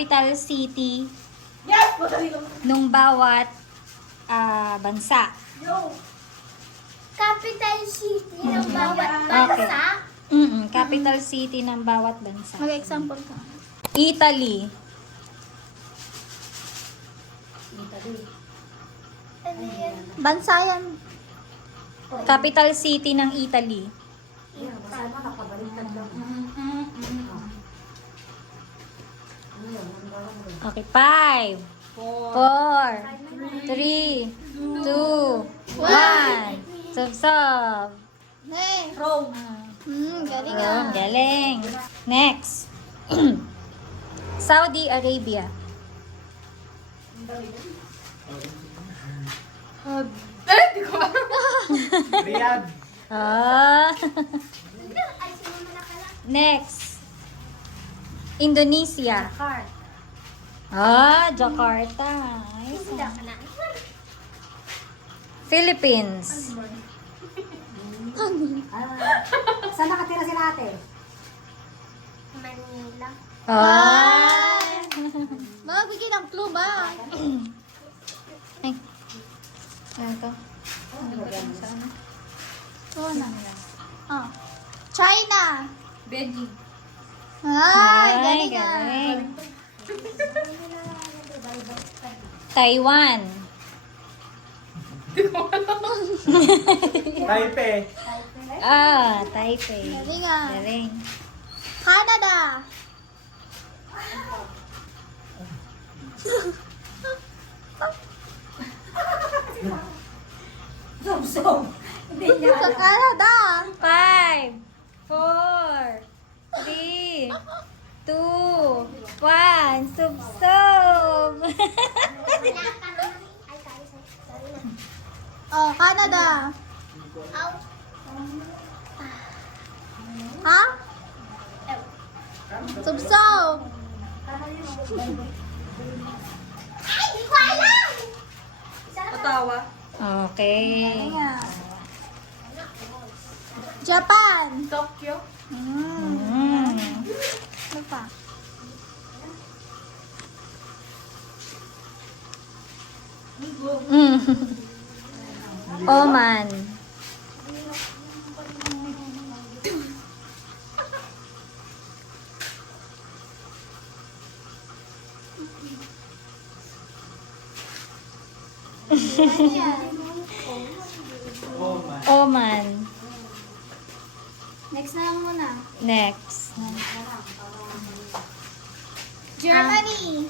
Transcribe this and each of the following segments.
capital city nung bawat bansa. Capital city ng bawat bansa. Capital city ng bawat bansa. Mag-example ka. Italy. Ano yan? Bansa yan. Capital city ng Italy. Okay, 5, 4, 3, 2, 1. Sub-sub. Hey. Rome. Galing Oh, galing. Next. Saudi Arabia. Riyadh. Ah. Ay, sinama na ka lang. Next. Indonesia. Jakarta. Nice. Hindi ka na. Philippines. Saan nakatira si ate? Manila. Magbigay ng clue ba? Ay. Ano to? Saan? Oo na. China. Beijing. Ay, Ay, galing ka. galing. Taiwan. Taipei. Taipei. Galing ah. Galing. Canada. Zoom. Hindi niya Sa alam. Canada. 5, 4, 3, 2, 1. Sub-sub. Wala ka na. Ay, sorry na. Oh, Canada. Out. Ha? Subsob. Ay, di ko alam! Ottawa. Okay. Galing ah. Japan. Tokyo. Ano pa? Oman. Ano yan? Oman. Oman. Next na lang muna. Next. Germany.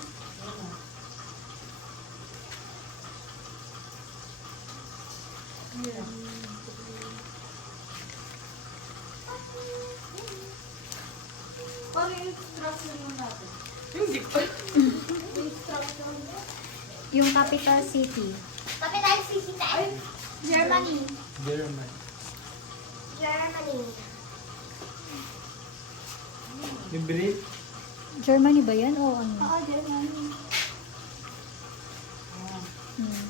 Yung capital city. Capital city tayo. Germany. German. Germany. Libre. Germany ba yan? O ano? Oo, Germany. Hmm.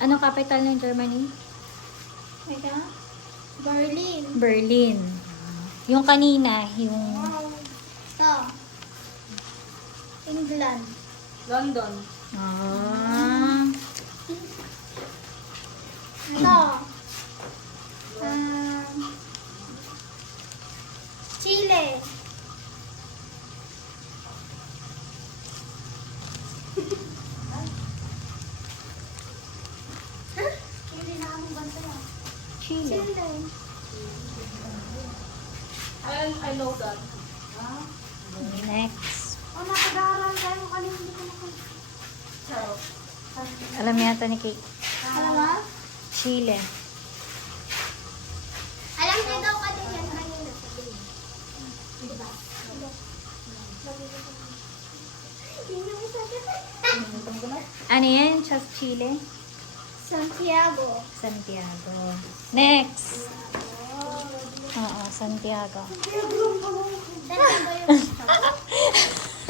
Anong capital ng Germany? Teka. Berlin. Berlin. Yung kanina, yung... Ito. England. Ah. Ito. Chile. Hindi na kamong bansa. Chile. Chile. I know that. Next. Oh, nakag-aaral tayo. Kanina hindi ko Alam yata ni Kate. Ano ba? Chile. Alam niya daw ka din yan kanina. Diba? Hindi mo sabi. Ano yan? Chile? Santiago. Santiago. Next. Oo, Santiago. Saan ba yung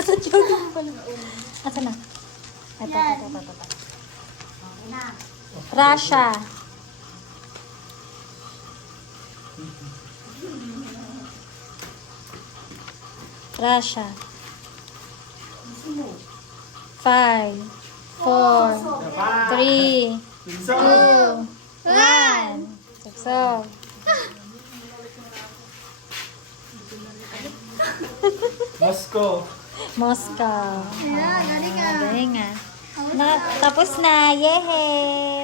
Santiago pala. Asa na? Ito. Russia. Russia. 5, 4, 3, 2, 1. Suksok. Moscow. Moscow. Yeah, galing ah. Galing ah. Tapos na. Yehey!